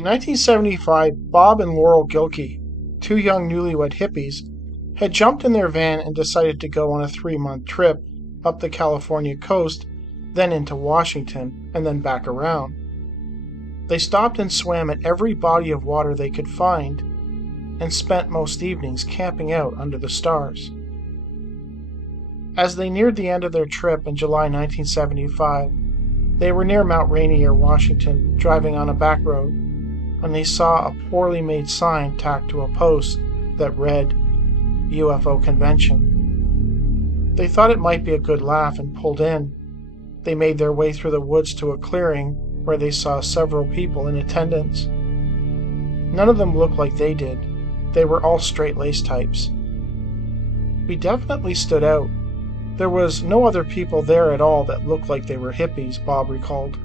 In 1975, Bob and Laurel Gilkey, two young newlywed hippies, had jumped in their van and decided to go on a 3-month trip up the California coast, then into Washington, and then back around. They stopped and swam at every body of water they could find, and spent most evenings camping out under the stars. As they neared the end of their trip in July 1975, they were near Mount Rainier, Washington, driving on a back road, when they saw a poorly made sign tacked to a post that read, UFO Convention. They thought it might be a good laugh and pulled in. They made their way through the woods to a clearing where they saw several people in attendance. None of them looked like they did. They were all straight-laced types. We definitely stood out. There was no other people there at all that looked like they were hippies, Bob recalled.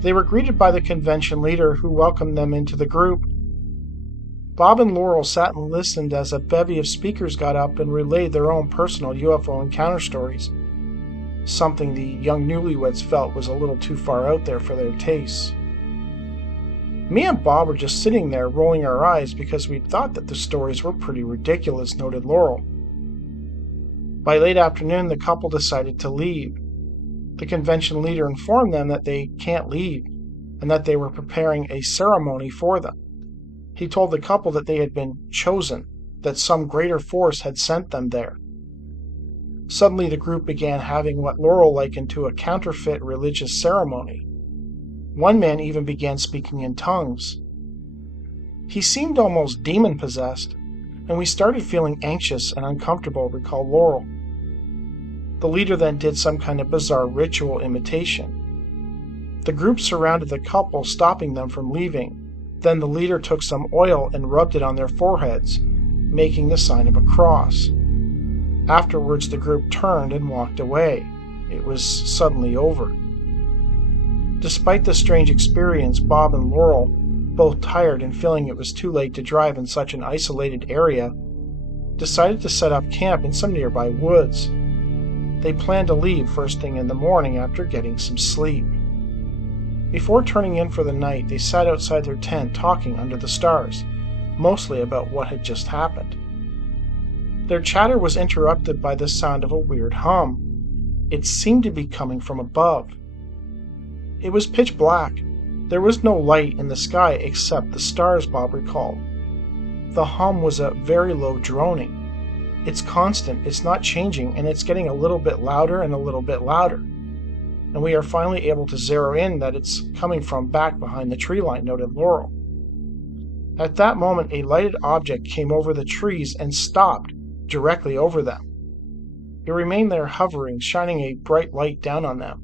They were greeted by the convention leader, who welcomed them into the group. Bob and Laurel sat and listened as a bevy of speakers got up and relayed their own personal UFO encounter stories, something the young newlyweds felt was a little too far out there for their tastes. Me and Bob were just sitting there rolling our eyes because we thought that the stories were pretty ridiculous, noted Laurel. By late afternoon, the couple decided to leave. The convention leader informed them that they can't leave and that they were preparing a ceremony for them. He told the couple that they had been chosen, that some greater force had sent them there. Suddenly, the group began having what Laurel likened to a counterfeit religious ceremony. One man even began speaking in tongues. He seemed almost demon-possessed, and we started feeling anxious and uncomfortable, recalled Laurel. The leader then did some kind of bizarre ritual imitation. The group surrounded the couple, stopping them from leaving. Then the leader took some oil and rubbed it on their foreheads, making the sign of a cross. Afterwards, the group turned and walked away. It was suddenly over. Despite the strange experience, Bob and Laurel, both tired and feeling it was too late to drive in such an isolated area, decided to set up camp in some nearby woods. They planned to leave first thing in the morning after getting some sleep. Before turning in for the night, they sat outside their tent talking under the stars, mostly about what had just happened. Their chatter was interrupted by the sound of a weird hum. It seemed to be coming from above. It was pitch black. There was no light in the sky except the stars, Bob recalled. The hum was a very low droning. It's constant, it's not changing, and it's getting a little bit louder and a little bit louder. And we are finally able to zero in that it's coming from back behind the tree line, noted Laurel. At that moment, a lighted object came over the trees and stopped directly over them. It remained there hovering, shining a bright light down on them.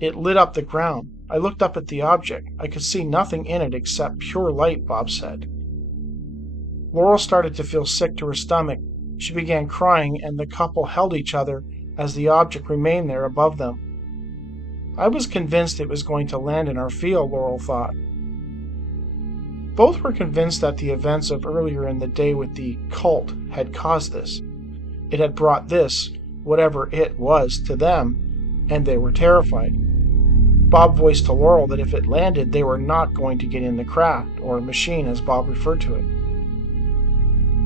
It lit up the ground. I looked up at the object. I could see nothing in it except pure light, Bob said. Laurel started to feel sick to her stomach. She began crying, and the couple held each other as the object remained there above them. I was convinced it was going to land in our field, Laurel thought. Both were convinced that the events of earlier in the day with the cult had caused this. It had brought this, whatever it was, to them, and they were terrified. Bob voiced to Laurel that if it landed, they were not going to get in the craft, or machine as Bob referred to it.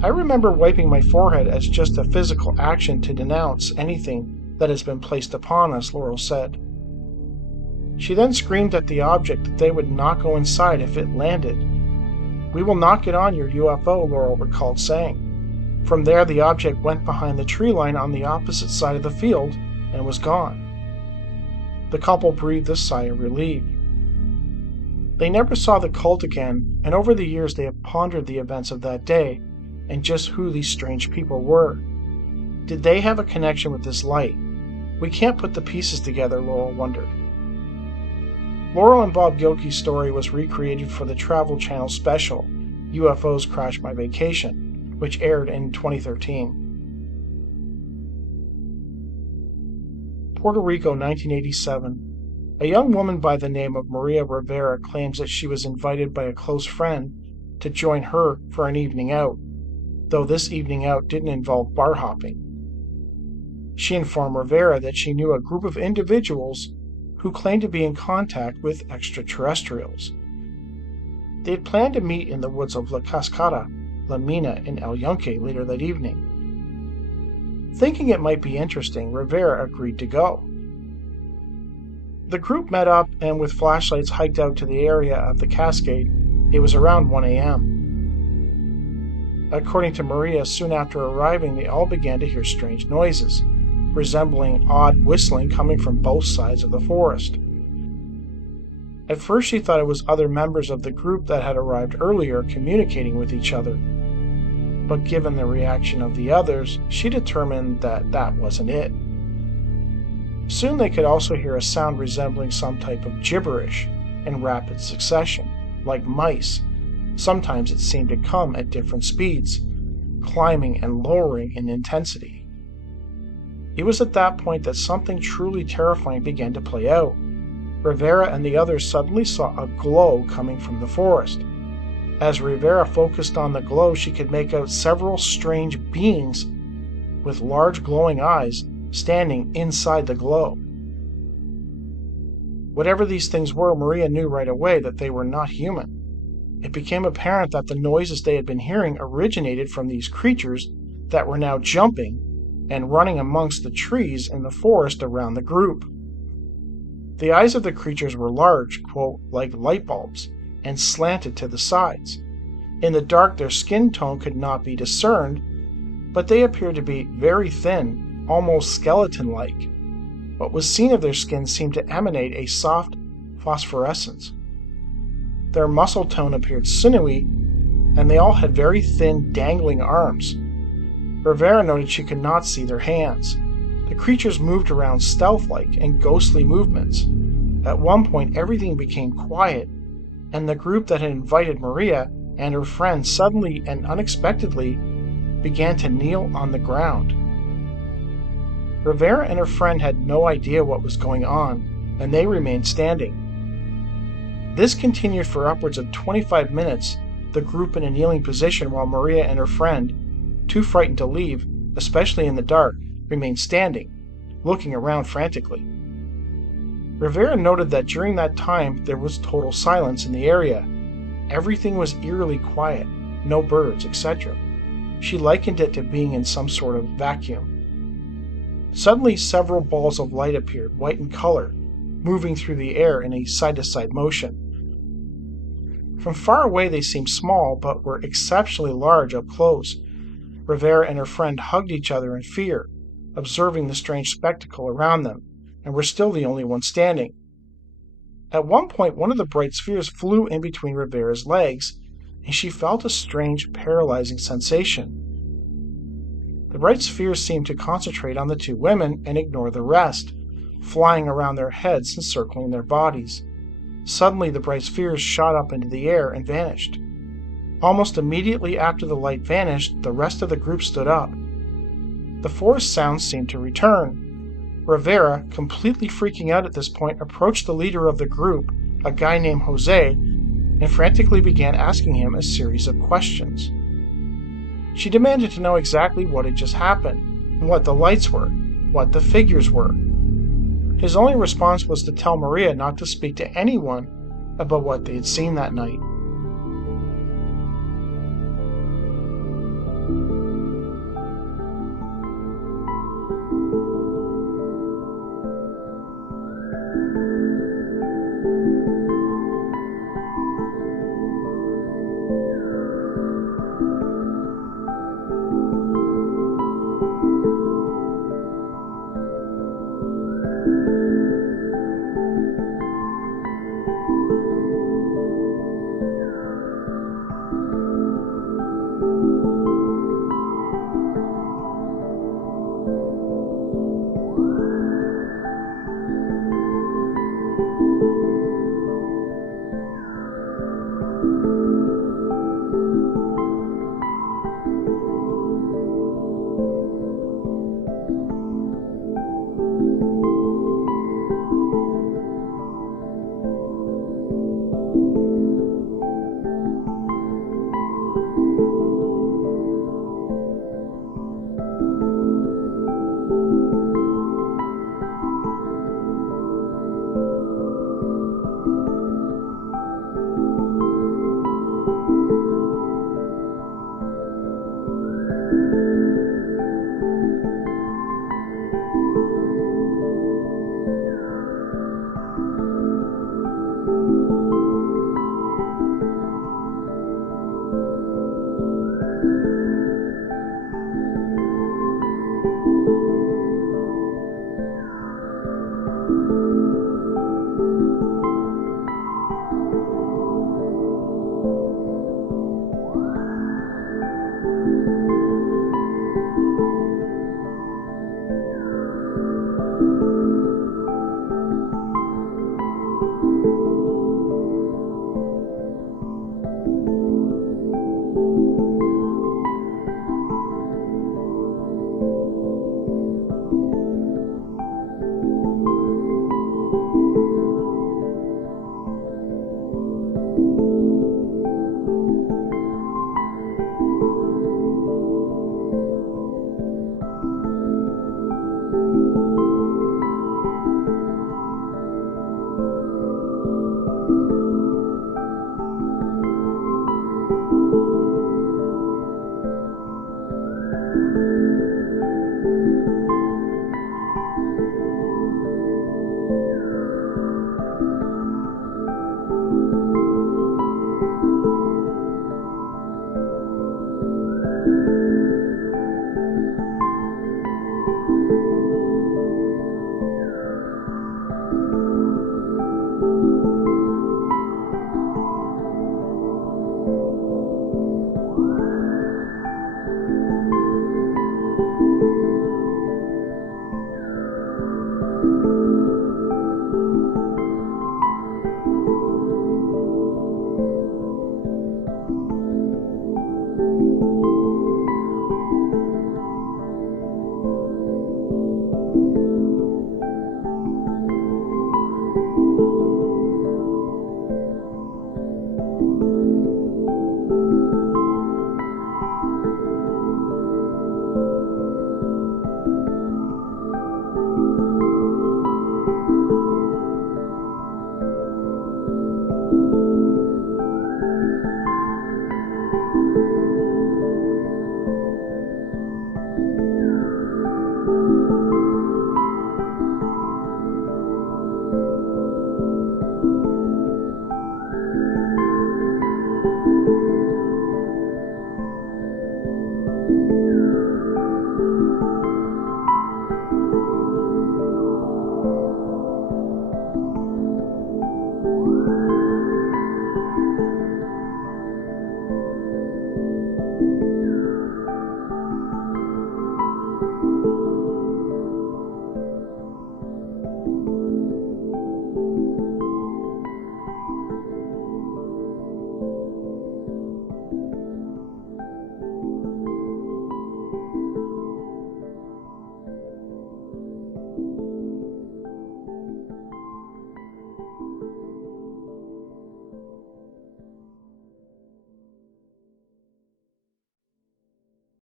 I remember wiping my forehead as just a physical action to denounce anything that has been placed upon us, Laurel said. She then screamed at the object that they would not go inside if it landed. We will not get on your UFO, Laurel recalled saying. From there, the object went behind the tree line on the opposite side of the field and was gone. The couple breathed a sigh of relief. They never saw the cult again, and over the years they have pondered the events of that day and just who these strange people were. Did they have a connection with this light? We can't put the pieces together, Laurel wondered. Laurel and Bob Gilkey's story was recreated for the Travel Channel special, UFOs Crash My Vacation, which aired in 2013. Puerto Rico, 1987. A young woman by the name of Maria Rivera claims that she was invited by a close friend to join her for an evening out, though this evening out didn't involve bar hopping. She informed Rivera that she knew a group of individuals who claimed to be in contact with extraterrestrials. They had planned to meet in the woods of La Cascada, La Mina, and El Yunque later that evening. Thinking it might be interesting, Rivera agreed to go. The group met up and with flashlights hiked out to the area of the cascade. It was around 1 a.m. According to Maria, soon after arriving, they all began to hear strange noises, resembling odd whistling coming from both sides of the forest. At first she thought it was other members of the group that had arrived earlier communicating with each other, but given the reaction of the others, she determined that that wasn't it. Soon they could also hear a sound resembling some type of gibberish in rapid succession, like mice. Sometimes it seemed to come at different speeds, climbing and lowering in intensity. It was at that point that something truly terrifying began to play out. Rivera and the others suddenly saw a glow coming from the forest. As Rivera focused on the glow, she could make out several strange beings with large glowing eyes standing inside the glow. Whatever these things were, Maria knew right away that they were not human. It became apparent that the noises they had been hearing originated from these creatures that were now jumping and running amongst the trees in the forest around the group. The eyes of the creatures were large, quote, like light bulbs, and slanted to the sides. In the dark, their skin tone could not be discerned, but they appeared to be very thin, almost skeleton-like. What was seen of their skin seemed to emanate a soft phosphorescence. Their muscle tone appeared sinewy, and they all had very thin, dangling arms. Rivera noted she could not see their hands. The creatures moved around stealth-like and ghostly movements. At one point, everything became quiet, and the group that had invited Maria and her friend suddenly and unexpectedly began to kneel on the ground. Rivera and her friend had no idea what was going on, and they remained standing. This continued for upwards of 25 minutes, the group in a kneeling position while Maria and her friend, too frightened to leave, especially in the dark, remained standing, looking around frantically. Rivera noted that during that time there was total silence in the area. Everything was eerily quiet, no birds, etc. She likened it to being in some sort of vacuum. Suddenly several balls of light appeared, white in color, moving through the air in a side-to-side motion. From far away they seemed small, but were exceptionally large up close. Rivera and her friend hugged each other in fear, observing the strange spectacle around them, and were still the only ones standing. At one point, one of the bright spheres flew in between Rivera's legs, and she felt a strange, paralyzing sensation. The bright spheres seemed to concentrate on the two women and ignore the rest, flying around their heads and circling their bodies. Suddenly, the bright spheres shot up into the air and vanished. Almost immediately after the light vanished, the rest of the group stood up. The forest sounds seemed to return. Rivera, completely freaking out at this point, approached the leader of the group, a guy named Jose, and frantically began asking him a series of questions. She demanded to know exactly what had just happened, what the lights were, what the figures were. His only response was to tell Maria not to speak to anyone about what they had seen that night.